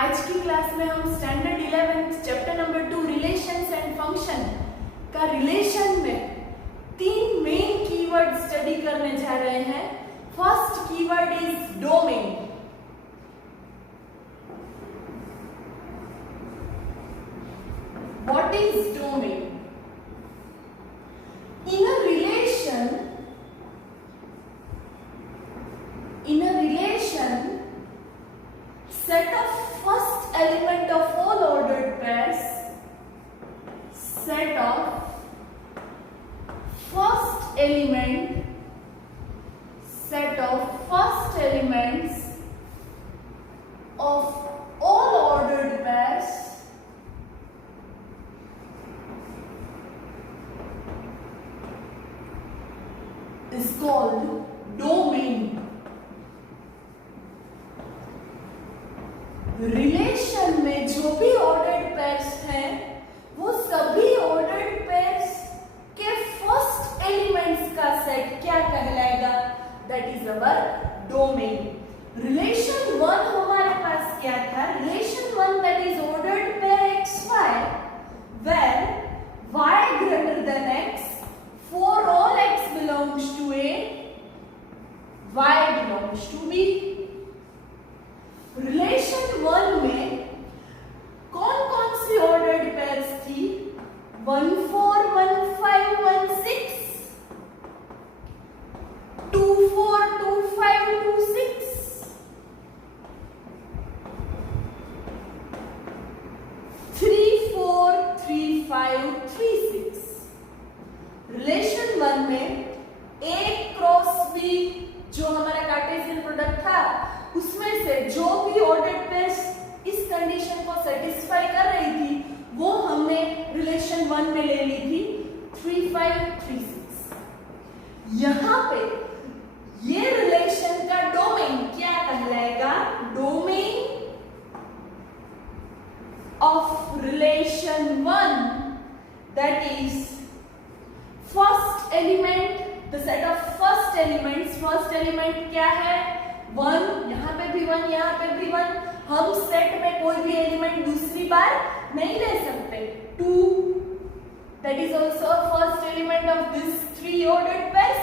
आज की क्लास में हम standard 11 chapter number 2 relations and function का रिलेशन में 3 मेन कीवर्ड स्टडी करने जा रहे हैं। First keyword is domain. What is domain? In a relation, set of first element of all ordered pairs, set of first elements of all ordered pairs is called domain. Relation में जो भी ordered pairs हैं वो सभी ordered pairs के first elements का set क्या कहलाएगा? That is our domain. Relation 1 हमारे पास क्या था? Relation 1 that is ordered pair xy where y greater than x for all x belongs to A, y belongs to B। Relation 1 में कौन कौन सी ऑर्डर्ड पेयर्स थी? 1 4 1 5 1 6, 2 4 2 5 2 6, 3 4 3 5 3 6। रिलेशन 1 में A क्रॉस B जो हमारा कार्टेशियन प्रोडक्ट था उसमें से जो भी ऑर्डर्ड पेयर्स इस कंडीशन को सेटिस्फाई कर रही थी वो हमने रिलेशन 1 में ले ली थी 3 5 3 6। यहाँ पे ये रिलेशन का डोमेन क्या कहलाएगा? Domain of relation 1 that is first element, the set of first elements. First element क्या है? 1, यहाँ पे भी 1, यहाँ पे भी 1। हम सेट में कोई भी एलिमेंट दूसरी बार नहीं ले सकते। 2 that is also first element of this 3 ordered pairs,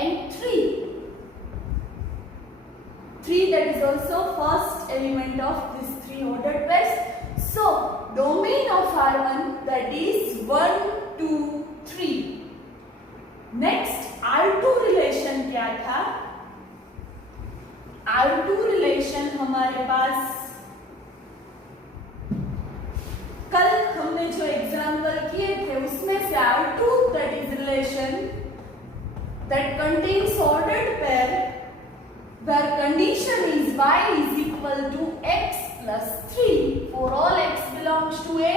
and 3 that is also first element of this 3 ordered pairs. So domain of R1 that is 1 2 3। Next R2 relation क्या था? R2 रिलेशन हमारे पास कल हमने जो एग्जाम्पल किए थे उसमें से R2 that is relation that contains ordered pair where condition is y is equal to x plus 3 for all x belongs to A,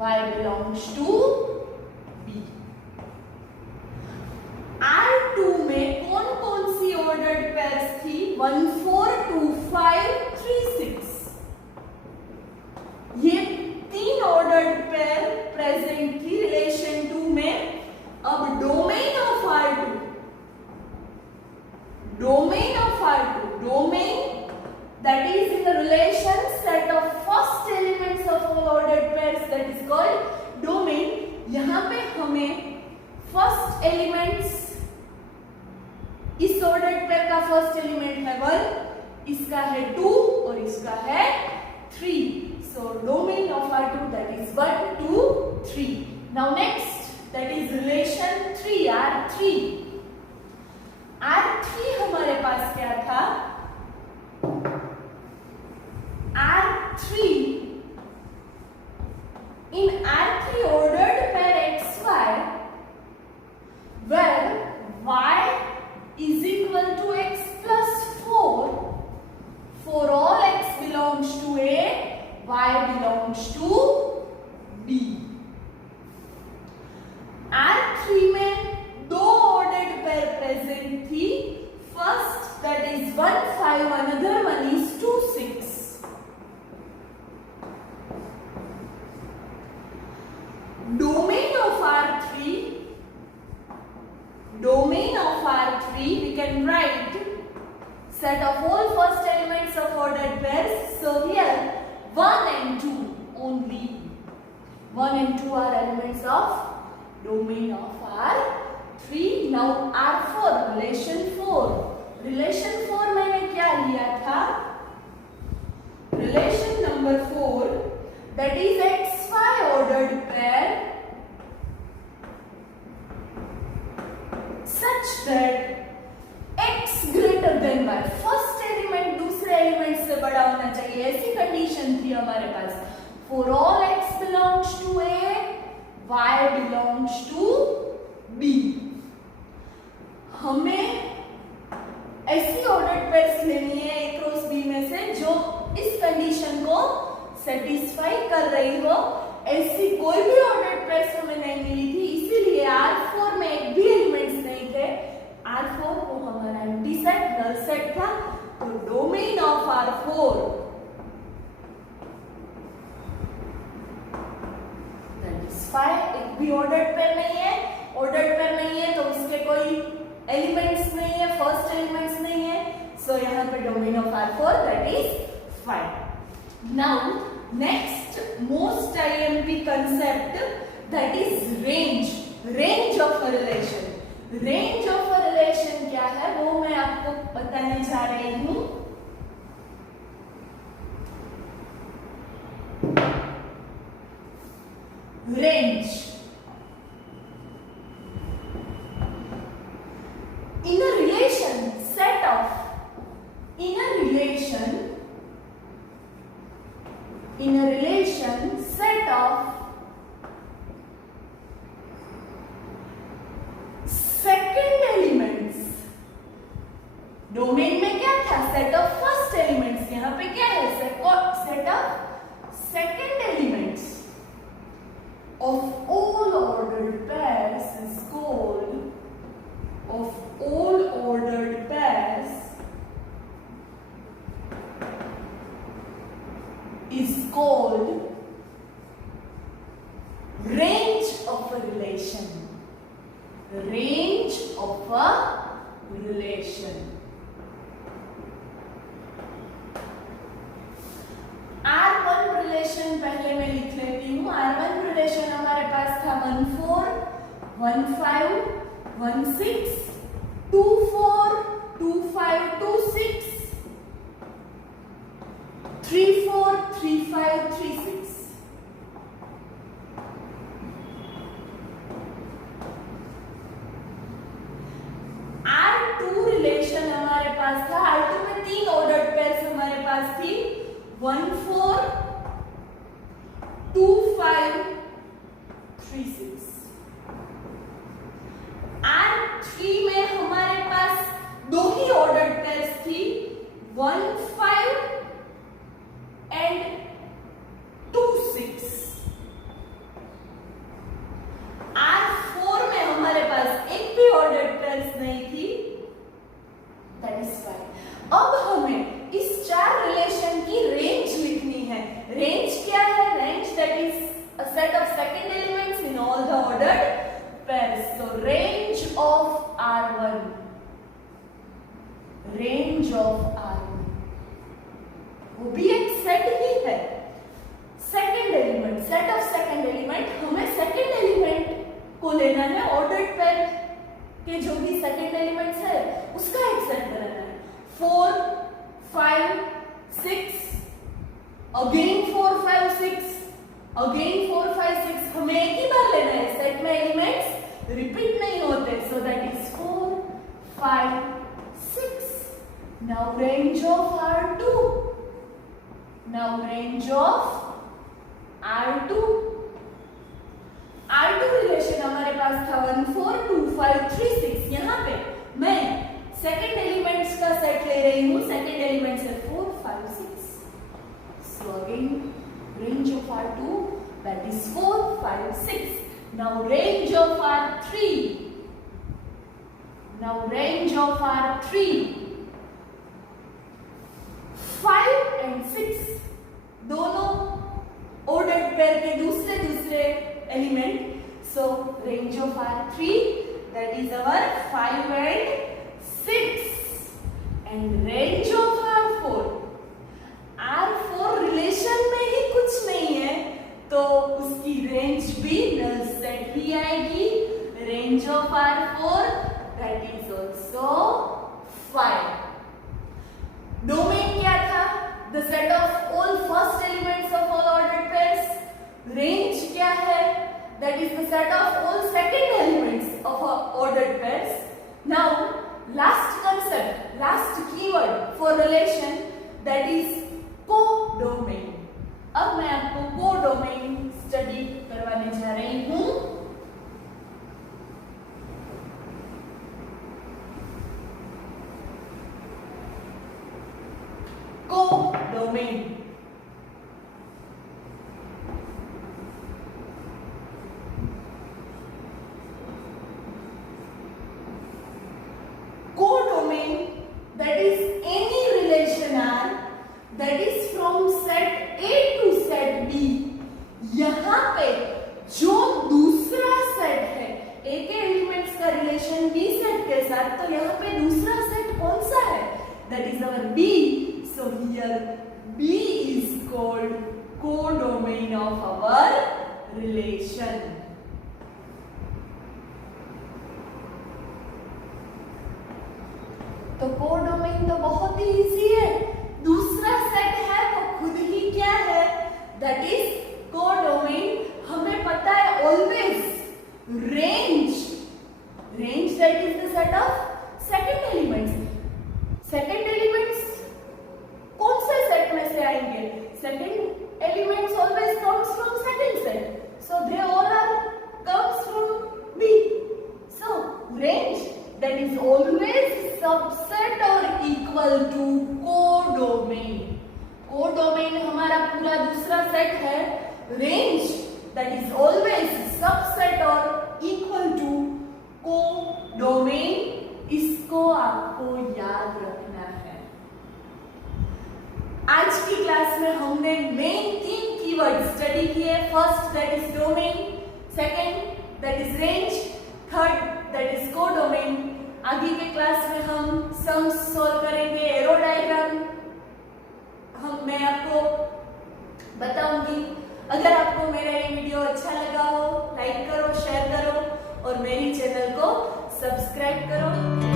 y belongs to B। R2 में कौन कौन सी ऑर्डर्ड पेयर्स थी? 1 4 2 5 3 6। ये 3 ordered pair present थी relation 2 में। अब domain of R2, domain that is in the relation set of first elements of all ordered pairs that is called domain। यहाँ पे हमें फर्स्ट एलिमेंट्स, इस ऑर्डर्ड पेयर का फर्स्ट एलिमेंट है 1, इसका है 2 और इसका है 3। So domain of R2 that is 1 2 3। Now next that is relation 3 R3। R3 हमारे पास क्या था? R3 in R3 ordered pair xy where y is equal to x plus 4 for all x belongs to A, y belongs to B। R3 में 2 ordered pair present थी। First that is 1 5, another one is 2 6। domain of R3 we can write set of all first elements of ordered pairs. So here 1 and 2 only. 1 and 2 are elements of domain of R3. Now R4 relation 4. Relation 4 मैंने क्या लिया था? Relation number 4 that is XY ordered pair such that X greater than Y. First element दूसरे element से बड़ा होना चाहिए, ऐसी कंडीशन थी हमारे पास. For all X belongs to A, Y belongs to B. हमें ऐसी ऑर्डर्ड पेयर्स लेनी है A क्रॉस B में से जो इस कंडीशन को सेटिस्फाई कर रही हो. ऐसी कोई भी ऑर्डर्ड पेयर्स हमें नहीं मिली थी, इसीलिए R4 में एक भी एलिमेंट्स नहीं थे. R4 को हमारा एम्प्टी सेट, नल सेट था. तो डोमेन ऑफ R4 एक भी ऑर्डर्ड पेयर नहीं है. ऑर्डर्ड पेयर नहीं है तो इसके कोई एलिमेंट्स नहीं है, फर्स्ट एलिमेंट्स नहीं है. सो यहाँ पे domain of R4 that is 5. Now next most IMP concept that is range. Range of a relation. Range of a relation क्या है वो मैं आपको बताने जा रही हूं. Range. In a relation set of second elements. Domain में क्या था? Set of first elements. यहाँ पे क्या है? Set of second elements of all ordered pairs is called range of a relation. Range of a relation. R1 relation पहले मैं लिख लेती हूँ. R1 रिलेशन हमारे पास था 1 4 1 5 1 6 2 4 2 5 2 6 3 4 3 5 3 6. R2 रिलेशन हमारे पास था. R2 में 3 ऑर्डर्ड पेयर्स हमारे पास थी. 1 4 2 5 3 6. R3 में हमारे पास दो ही ऑर्डर्ड पेयर्स थी. 1 5 एंड 2 6. R4 में हमारे पास एक भी ऑर्डर्ड पेयर्स नहीं थी. That is fine. अब हमें इस चार रिलेशन की रेंज लिखनी है. रेंज क्या है? Range that is a set of second elements in all the ordered pairs. So range of R1. Range of R1 वो भी एक सेट ही है. Second element, set of second element. हमें सेकंड एलिमेंट को लेना है. ऑर्डर्ड पेयर के जो भी सेकंड एलिमेंट्स है उसका एक सेट बनाना है. 4 5 6 अगेन 4 5 6 अगेन 4 5 6. हमें एक ही बार लेना है. सेट में एलिमेंट्स रिपीट नहीं होते. So that is 4 5 6. Now range of R2. Now range of R2. R2 relation हमारे पास था 1 4 2 5 3 6. यहाँ पे मैं सेकंड एलिमेंट्स का सेट ले रही हूँ. सेकंड एलिमेंट्स है 4 5 6. So again range of R2 that is 4 5 6. Now range of R3. Now range of R3 5 and 6 दोनों ऑर्डर्ड पेयर के दूसरे element. So range of R3 that is our 5 and 6. And range of R4, R4 relation में ही कुछ नहीं है तो उसकी range भी नल सेट ही आएगी. Range of R4 that is also 5. Domain क्या था? The set of all first elements of all ordered pairs. Range क्या है? That is the set of all second elements of ordered pairs. Now last concept, last keyword for relation, that is codomain. अब मैं आपको codomain study करवाने जा रही हूं. Codomain. Codomain, that is any relation R that is from set A to set B. यहाँ पे जो दूसरा सेट है A के एलिमेंट्स का रिलेशन B सेट के साथ, तो यहाँ पे दूसरा सेट कौन सा है? That is our B. So here B is called codomain of our relation. तो कोडोमेन तो बहुत ही इजी है. दूसरा सेट है वो खुद ही क्या है? That is codomain. हमें पता है always range. Range that is the set of second elements. Second elements कौन से सेट में से आएंगे? Second elements always comes from second set. So they all are comes from B. So range that is always subset or equal to codomain. Codomain हमारा पूरा दूसरा set है. Range that is always subset or equal to codomain. इसको आपको याद रखना है. आज की क्लास में हमने मेन 3 कीवर्ड स्टडी किए. First that is domain, second that is range, third that is codomain. आगे के क्लास में हम सम्स सॉल्व करेंगे, एरो डायग्राम मैं आपको बताऊंगी. अगर आपको मेरा ये वीडियो अच्छा लगा हो, लाइक करो, शेयर करो और मेरी चैनल को सब्सक्राइब करो.